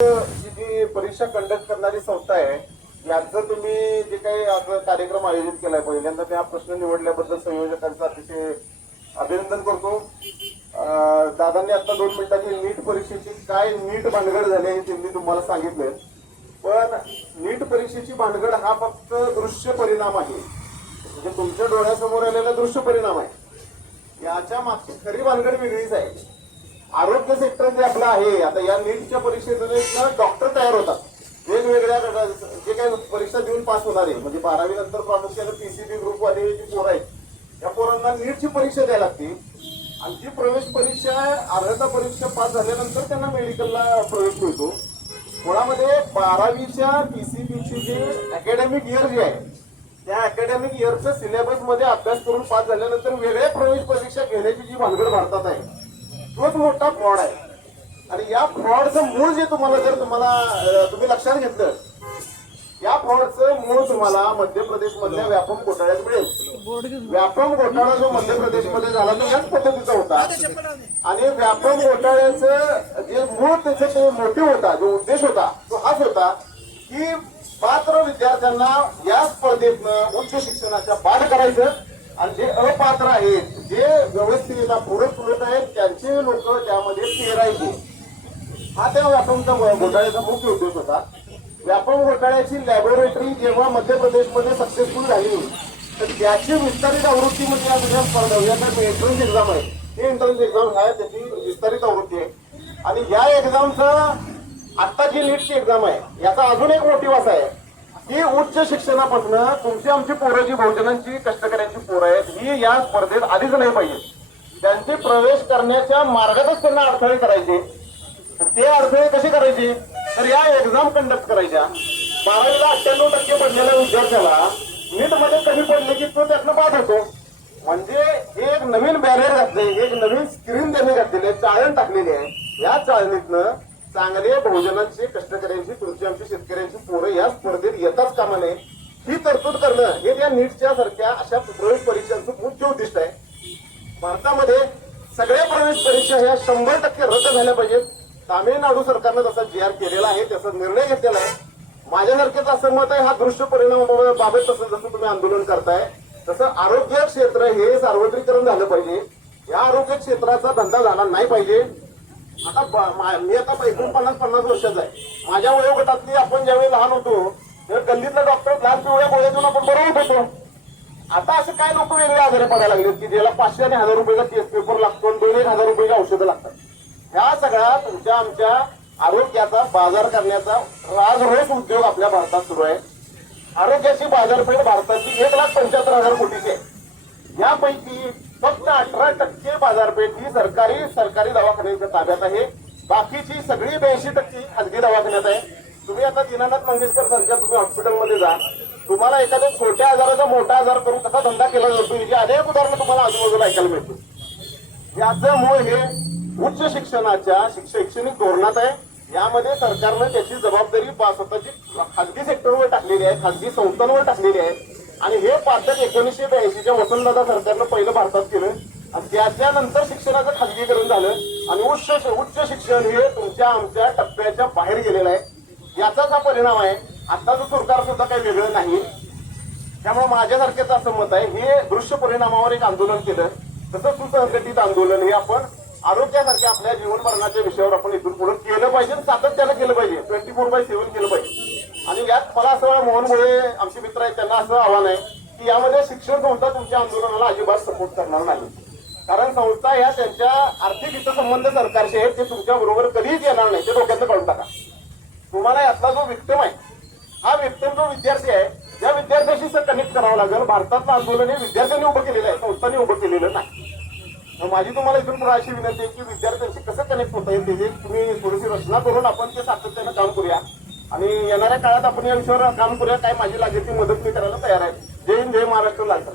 जी परीक्षा कंडक्ट करणारी संस्था आहे यांचं तुम्ही जे काही कार्यक्रम आयोजित केलाय पहिल्यांदा मी हा प्रश्न निवडल्याबद्दल संयोजकांचं अतिशय अभिनंदन करतो. दादांनी आता दोन मिनिटाची नीट परीक्षेची काय नीट भानगड झाली आहे त्यांनी तुम्हाला सांगितलं पण नीट परीक्षेची भानगड हा फक्त दृश्य परिणाम आहे. म्हणजे तुमच्या डोळ्यासमोर आलेला दृश्य परिणाम आहे. याच्या मागची खरी भानगड वेगळीच आहे. आरोग्य सेक्टर जे आपलं आहे आता या नीटच्या परीक्षेतून डॉक्टर तयार होतात. वेगवेगळ्या जे काही परीक्षा देऊन पास होणार आहे म्हणजे बारावी नंतर प्रामुख्याने पीसीबी ग्रुप वाले जी पोरं आहेत या पोरांना नीटची परीक्षा द्यायला लागते. आणि ती प्रवेश परीक्षा अर्हता परीक्षा पास झाल्यानंतर त्यांना मेडिकलला प्रवेश मिळतो. मुळामध्ये बारावीच्या पीसीबीची जे अकॅडमिक इयर जे आहे त्या अकॅडमिक इयरच्या सिलेबसमध्ये अभ्यास करून पास झाल्यानंतर वेगळ्या प्रवेश परीक्षा घेण्याची जी भानगड भारतात आहे तोच मोठा फ्रॉड आहे. आणि या फ्रॉडचं मूळ जे तुम्हाला जर तुम्हाला तुम्ही लक्षात घेतलं या फ्रॉडचं मूळ तुम्हाला मध्य प्रदेश मधल्या व्यापम घोटाळ्यात मिळेल. व्यापम घोटाळा जो मध्य प्रदेशमध्ये झाला तो याच पद्धतीचा होता. आणि व्यापम घोटाळ्याचं जे मूळ त्याचे ते मोटिव्ह होता जो उद्देश होता तो हाच होता की पात्र विद्यार्थ्यांना या स्पर्धेतनं उच्च शिक्षणाच्या बाद करायचं आणि जे अपात्र आहेत जे व्यवस्थेला पूरक पुरत आहेत त्यांचे लोक त्यामध्ये पेरायचे. हा त्या व्यापमचा घोटाळ्याचा मुख्य उद्देश होता. व्यापम घोटाळ्याची लॅबोरेटरी जेव्हा मध्य प्रदेशमध्ये सक्सेसफुल झाली तर त्याची विस्तारित आवृत्ती म्हणजे या सगळ्या स्पर्धा याचा एंट्रन्स एक्झाम आहे. हे एंट्रन्स एक्झाम आहे त्याची विस्तारित आवृत्ती आहे. आणि या एक्झामचा आत्ताची जी नीटची एक्झाम आहे. याचा अजून एक मोटिव्ह असा आहे. की उच्च शिक्षणापासून तुमची आमची पोरं जी बहुजनांची कष्टकऱ्यांची पोरं आहेत ही या स्पर्धेत आधीच नाही पाहिजे. त्यांचे प्रवेश करण्याच्या मार्गातच त्यांना अडथळे करायचे. ते अडथळे कसे करायचे? तर या एक्झाम कंडक्ट करायच्या. बारावीला अठ्ठ्याण्णव टक्के पडलेल्या विद्यार्थ्याला नीटमध्ये कमी पडले की तो त्यातनं बाद होतो. म्हणजे एक नवीन बॅरियर घातले एक नवीन स्क्रीन त्यांनी घातलेली आहे चाळण टाकलेली आहे. या चाळणीतनं चांगले बहुजनांची कष्टकऱ्यांची तुमची शेतकऱ्यांची पोरं या स्पर्धेत येताच कामा नये ही तरतूद करणं हे या नीटच्या सारख्या अशा प्रवेश परीक्षांचं मुख्य उद्दिष्ट आहे. भारतामध्ये सगळ्या प्रवेश परीक्षा ह्या शंभर टक्के रद्द झाल्या पाहिजेत. तामिळनाडू सरकारनं जसा जी आर केलेला आहे त्याचा निर्णय घेतलेला आहे. माझ्यासारखेच असं मत आहे हा दृश्य परिणामाबाबत तसं जसं तुम्ही आंदोलन करताय तसं आरोग्य क्षेत्र हे सार्वत्रिकरण झालं पाहिजे. या आरोग्य क्षेत्राचा धंदा झाला नाही पाहिजे. आता मी आता एकोणपन्नास पन्नास वर्षाचा आहे. माझ्या वयोगटातली आपण ज्यावेळी लहान होतो तेव्हा गल्लीतला डॉक्टर लाल पिवळ्या गोळ्या देऊन आपण बरोबर होतो. आता असं काय लोक वेगळे आजारी पडायला लागले की ज्याला पाचशे आणि हजार रुपयाचा टेस्ट पेपर लागतो आणि दोन एक हजार रुपयाची औषधं लागतात. ह्या सगळ्या तुमच्या आमच्या आरोग्याचा बाजार करण्याचा राजरोस उद्योग आपल्या भारतात सुरू आहे. आरोग्याची बाजारपेठ भारताची एक लाख पंच्याहत्तर हजार कोटीची आहे. यापैकी फक्त अठरा टक्के बाजारपेठ ही सरकारी सरकारी दवाखान्याच्या ताब्यात आहे. बाकीची सगळी ब्याऐंशी टक्के खाजगी दवाखान्यात आहे. तुम्ही आता दीनानाथ मंगेशकर सारख्या तुम्ही हॉस्पिटलमध्ये जा. तुम्हाला एखाद्या छोट्या आजाराचा मोठा आजार करून कसा धंदा केला जातो याची अनेक उदाहरणं तुम्हाला आजूबाजूला ऐकायला मिळतील. याचं मूळ हे उच्च शिक्षणाच्या शैक्षणिक धोरणात आहे. यामध्ये सरकारनं त्याची जबाबदारी स्वतःची खाजगी सेक्टरवर टाकलेली आहे खाजगी संस्थांवर टाकलेली आहे. आणि हे पाठक एकोणीसशे ब्याऐंशीच्या वसंतदादा सरकारनं पहिलं भारतात केलं. आणि त्याच्यानंतर शिक्षणाचं खाजगीकरण झालं. आणि उच्च उच्च शिक्षण हे तुमच्या आमच्या टप्प्याच्या बाहेर गेलेलं आहे. याचाच हा परिणाम आहे. आताचं सरकार सुद्धा काही वेगळं नाही. त्यामुळे माझ्यासारखेच असं मत आहे. हे दृश्य परिणामावर एक आंदोलन केलं. तसं सुसंघटित आंदोलन हे आपण आरोग्यासारख्या आपल्या जीवन मरणाच्या विषयावर आपण इथून पुढे केलं पाहिजे आणि सातत्यानं केलं पाहिजे. ट्वेंटी फोर बाय सेव्हन केलं पाहिजे. आणि यात मला असं मोहन मोळे आमचे मित्र आहेत त्यांना असं आव्हान आहे की यामध्ये शिक्षण संस्था तुमच्या आंदोलनाला अजिबात सपोर्ट करणार नाही. कारण संस्था ह्या त्यांच्या आर्थिक हितसंबंध सरकारचे आहेत ते तुमच्या बरोबर कधीच येणार नाही. ते डोक्यात काढून टाका. तुम्हाला यातला जो विक्टम आहे हा विक्टम जो विद्यार्थी आहे या विद्यार्थ्याशी कनेक्ट करावं लागेल. भारतातलं आंदोलन हे विद्यार्थ्यांनी उभं केलेलं आहे संस्थांनी उभं केलेलं नाही. माझी तुम्हाला इथून पुढे अशी विनंती आहे की विद्यार्थ्यांशी कसं कनेक्ट होता येईल त्याची तुम्ही थोडीशी रचना करून आपण ते सातत्यानं काम करूया. आणि येणाऱ्या काळात आपण या विषयावर काम करूया काय माझी लागेल ती मदत मी करायला तयार आहे. जय हिंद जय महाराष्ट्र लागतात